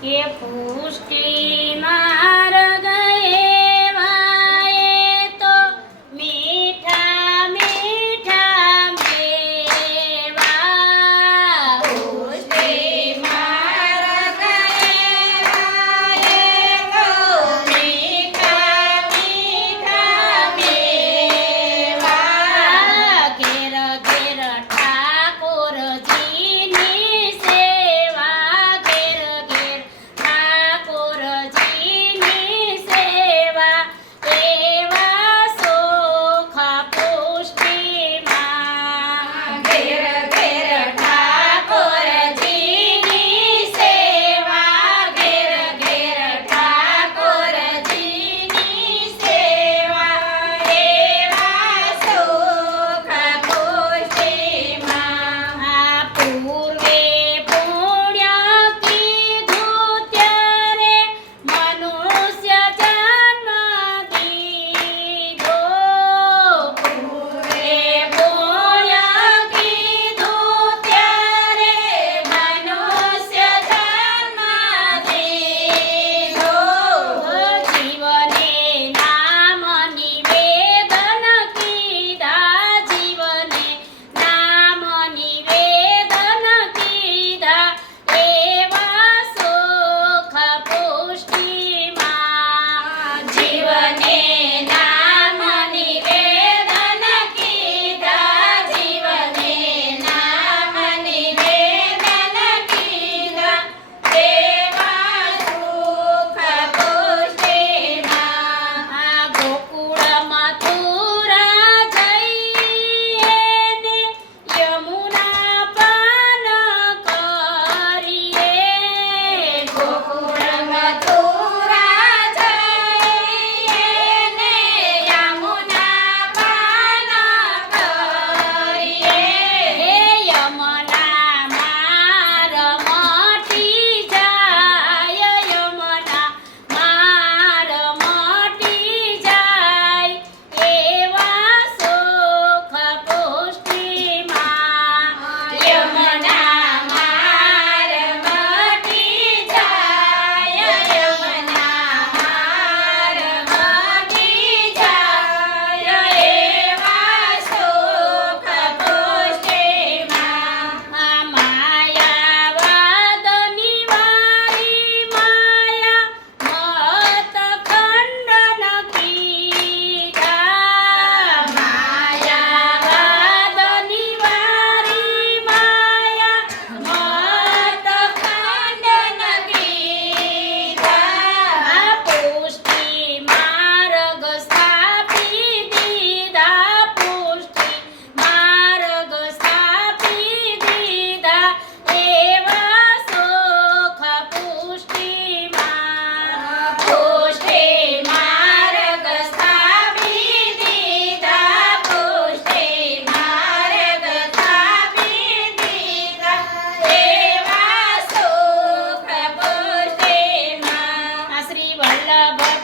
કે પુષ્ટિ માર્ગ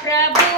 crab.